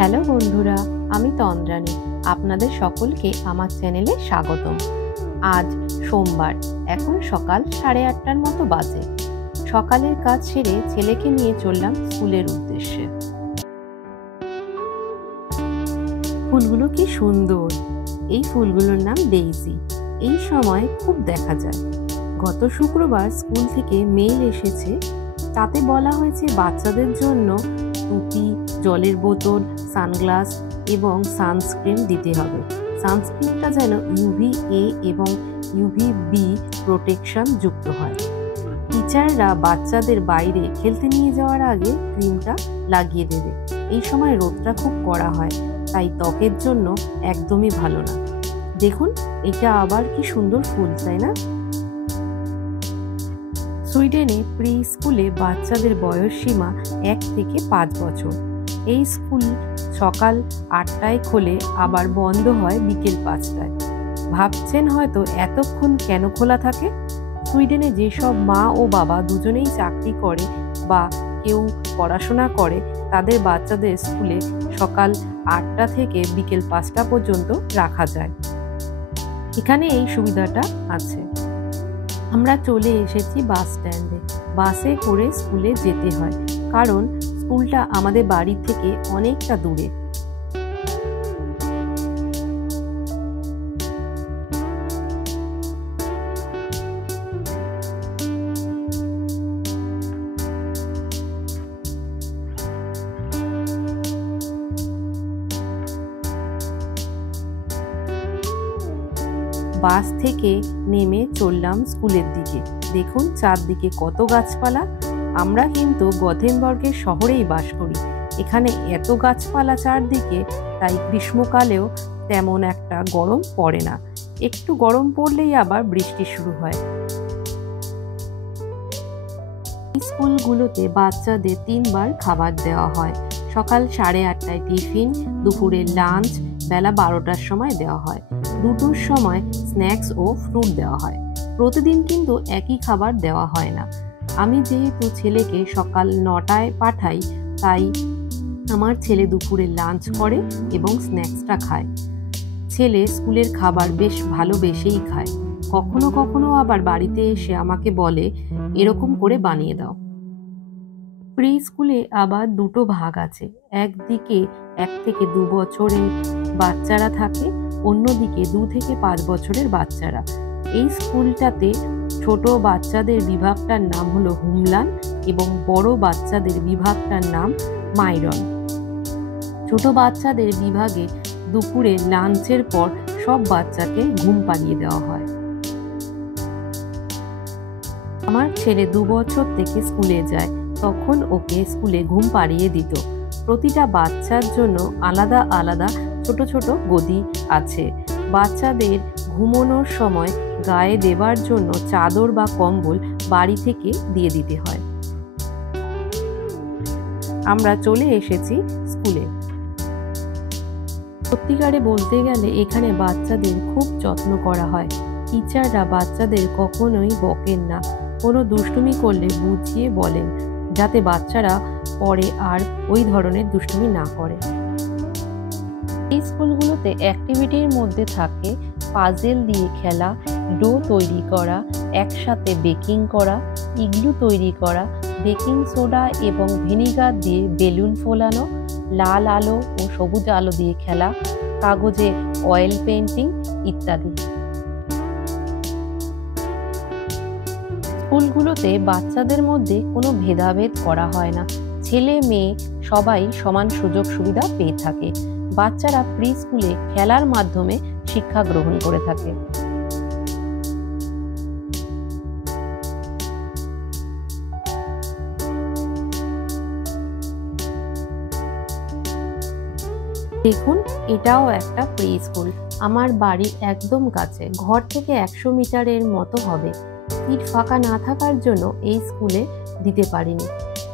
Hello বন্ধুরা, আমি তন্দ্রানী। আপনাদের সকলকে আমার চ্যানেলে স্বাগতম। আজ সোমবার, এখন সকাল 8:30টার মতো বাজে। সকালের কাজ সেরে ছেলেকে নিয়ে চললাম স্কুলের উদ্দেশ্যে। ফুলগুলো কি সুন্দর! এই ফুলগুলোর নাম ডেইজি। এই সময় খুব দেখা যায়। গত শুক্রবার স্কুল থেকে মেইল এসেছে, তাতে বলা হয়েছে বাচ্চাদের জন্য টুপি, জলের বোতল, সানগ্লাস এবং সানস্ক্রিন দিতে হবে। সানস্ক্রিনটা যেন UVA এবং UVB প্রোটেকশন যুক্ত হয়। টিচাররা বাচ্চাদের বাইরে খেলতে নিয়ে যাওয়ার আগে ক্রিমটা লাগিয়ে দেবে। এই সময় রোদটা খুব কড়া হয়, তাই ত্বকের জন্য একদমই ভালো না। দেখুন, এটা আবার কি সুন্দর ফুল, তাই না? সুইডেনে প্রি স্কুলে বাচ্চাদের বয়স সীমা 1 থেকে 5 বছর। এই স্কুল সকাল 8টায় খোলে, আবার বন্ধ হয় বিকেল 5টায়। ভাবছেন হয়তো এতক্ষণ কেন খোলা থাকে? সুইডেনে যেসব মা ও বাবা দুজনেই চাকরি করে বা কেউ পড়াশোনা করে, তাদের বাচ্চাদের স্কুলে সকাল 8টা থেকে বিকেল 5টা পর্যন্ত রাখা যায়। এখানে এই সুবিধাটা আছে। আমরা চলে এসেছি বাস স্ট্যান্ডে। বাসে করে স্কুলে যেতে হয়, কারণ স্কুলটা আমাদের বাড়ি থেকে অনেকটা দূরে। বাস থেকে নেমে চললাম স্কুলের দিকে। দেখুন চারদিকে কত গাছপালা। আমরা কিন্তু গথেনবার্গের শহরেই বাস করি। এখানে এত গাছপালা চারদিকে, তাই গ্রীষ্মকালেও তেমন একটা গরম পড়ে না। একটু গরম পড়লেই আবার বৃষ্টি শুরু হয়। স্কুলগুলোতে বাচ্চাদের 3 বার খাবার দেওয়া হয়। সকাল 8:30টায় টিফিন, দুপুরে লাঞ্চ, বেলা 12টার সময় দেওয়া হয়। 2টোর সময় স্ন্যাক্স ও ফ্রুট দেওয়া হয়। প্রতিদিন কিন্তু একই খাবার দেওয়া হয় না। আমি যেহেতু ছেলেকে সকাল 9টায় পাঠাই, তাই আমার ছেলে দুপুরে লাঞ্চ করে এবং স্ন্যাক্সটা খায়। ছেলে স্কুলের খাবার বেশ ভালোবেসেই খায়। কখনো কখনো আবার বাড়িতে এসে আমাকে বলে, এরকম করে বানিয়ে দাও। প্রি স্কুলে আবার 2টো ভাগ আছে। একদিকে 1 থেকে 2 বছরের বাচ্চারা থাকে, অন্যদিকে 2 থেকে 5 বছরের বাচ্চারা। এই স্কুলটাতে ছোট বাচ্চাদের বিভাগটার নাম হলো হুমলান এবং বড় বাচ্চাদের বিভাগটার নাম মাইরন। ছোট বাচ্চাদের বিভাগে দুপুরে লাঞ্চের পর সব বাচ্চাকে ঘুম পাড়িয়ে দেওয়া হয়। আমার ছেলে 2 বছর থেকে স্কুলে যায়, তখন ওকে স্কুলে ঘুম পাড়িয়ে দিত। প্রতিটা বাচ্চার জন্য আলাদা আলাদা ছোট ছোট গদি আছে। বাচ্চাদের ঘুমানোর সময় গায়ে দেবার জন্য চাদর বা কম্বল বাড়ি থেকে দিয়ে দিতে হয়। আমরা চলে এসেছি স্কুলে। সত্যিকারে বলতে গেলে এখানে বাচ্চাদের খুব যত্ন করা হয়। টিচাররা বাচ্চাদের কখনোই বকেন না, কোনো দুষ্টুমি করলে বুঝিয়ে বলেন, যাতে বাচ্চারা পরে আর ওই ধরনের দুষ্টুমি না করে। এই স্কুলগুলোতে অ্যাক্টিভিটির মধ্যে থাকে পাজেল দিয়ে খেলা, ডো তৈরি করা, একসাথে বেকিং করা, ইগলু তৈরি করা, বেকিং সোডা এবং ভিনিগার দিয়ে বেলুন ফোলানো, লাল আলো ও সবুজ আলো দিয়ে খেলা, কাগজে অয়েল পেইন্টিং ইত্যাদি। স্কুলগুলোতে বাচ্চাদের মধ্যে কোনো ভেদাভেদ করা হয় না। ছেলে মেয়ে সবাই সমান সুযোগ সুবিধা পেয়ে থাকে। বাচ্চারা প্রি স্কুলে খেলার মাধ্যমে শিক্ষা গ্রহণ করে থাকে। দেখুন, এটাও একটা প্রি স্কুল। আমার বাড়ির একদম কাছে, ঘর থেকে 100 মিটারের মতো হবে। সিট ফাঁকা না থাকার জন্য এই স্কুলে দিতে পারিনি।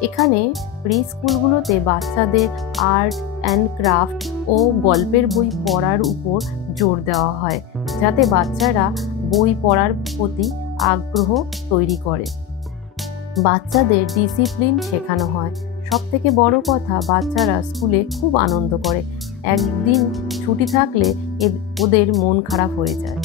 এখানে প্রি স্কুলগুলোতে বাচ্চাদের আর্ট অ্যান্ড ক্রাফট ও গল্পের বই পড়ার উপর জোর দেওয়া হয়, যাতে বাচ্চারা বই পড়ার প্রতি আগ্রহ তৈরি করে। বাচ্চাদের ডিসিপ্লিন শেখানো হয়। সবথেকে বড় কথা, বাচ্চারা স্কুলে খুব আনন্দ করে। একদিন ছুটি থাকলে ওদের মন খারাপ হয়ে যায়।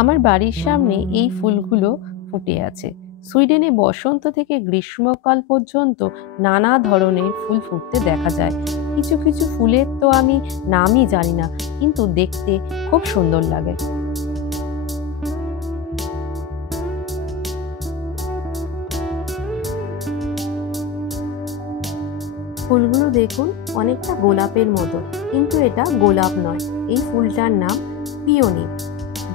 আমার বাড়ির সামনে এই ফুলগুলো ফুটে আছে। সুইডেনে বসন্ত থেকে গ্রীষ্মকাল পর্যন্ত নানা ধরনের ফুল ফুটতে দেখা যায়। কিছু কিছু ফুলের তো আমি নামই জানি না, কিন্তু দেখতে খুব সুন্দর লাগে। ফুলগুলো দেখুন, অনেকটা গোলাপের মতো, কিন্তু এটা গোলাপ নয়। এই ফুলটার নাম পিওনি।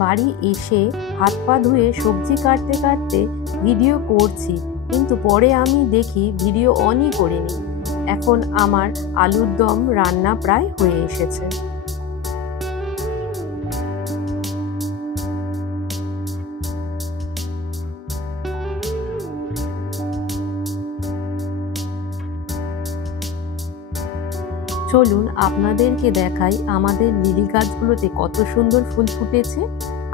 বাড়ি এসে হাত পা ধুয়ে সবজি কাটতে কাটতে ভিডিও করছি, কিন্তু পরে আমি দেখি ভিডিও অনই করিনি। এখন আমার আলুর দম রান্না প্রায় হয়ে এসেছে। চলুন আপনাদেরকে দেখাই আমাদের লিলি গাছগুলোতে কত সুন্দর ফুল ফুটেছে।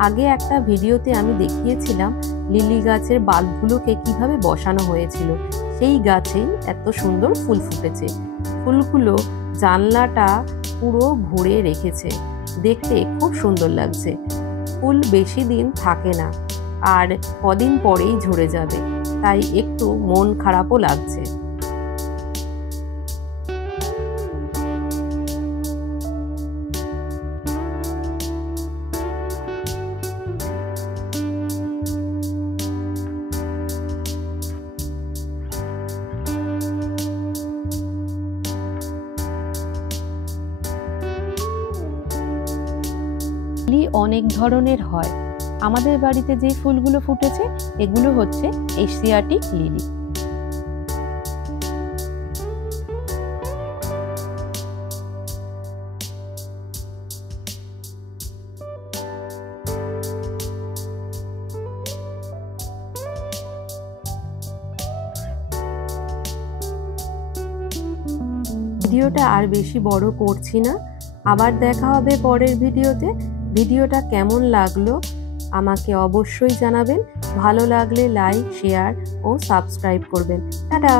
আগে একটা ভিডিওতে আমি দেখিয়েছিলাম লিলি গাছের বাল্বগুলোকে কিভাবে বসানো হয়েছিল। সেই গাছেই এত সুন্দর ফুল ফুটেছে। ফুলগুলো জানলাটা পুরো ভরে রেখেছে, দেখতে খুব সুন্দর লাগছে। ফুল বেশি দিন থাকে না, আর কদিন পরেই ঝরে যাবে, তাই একটু মন খারাপও লাগছে। লিলি অনেক ধরনের হয়। আমাদের বাড়িতে যে ফুলগুলো ফুটেছে এগুলো হচ্ছে এশিয়াটিক লিলি। ভিডিওটা আর বেশি বড় করছি না, আবার দেখা হবে পরের ভিডিওতে। ভিডিওটা কেমন লাগলো আমাকে অবশ্যই জানাবেন। ভালো লাগলে লাইক, শেয়ার ও সাবস্ক্রাইব করবেন। টাটা।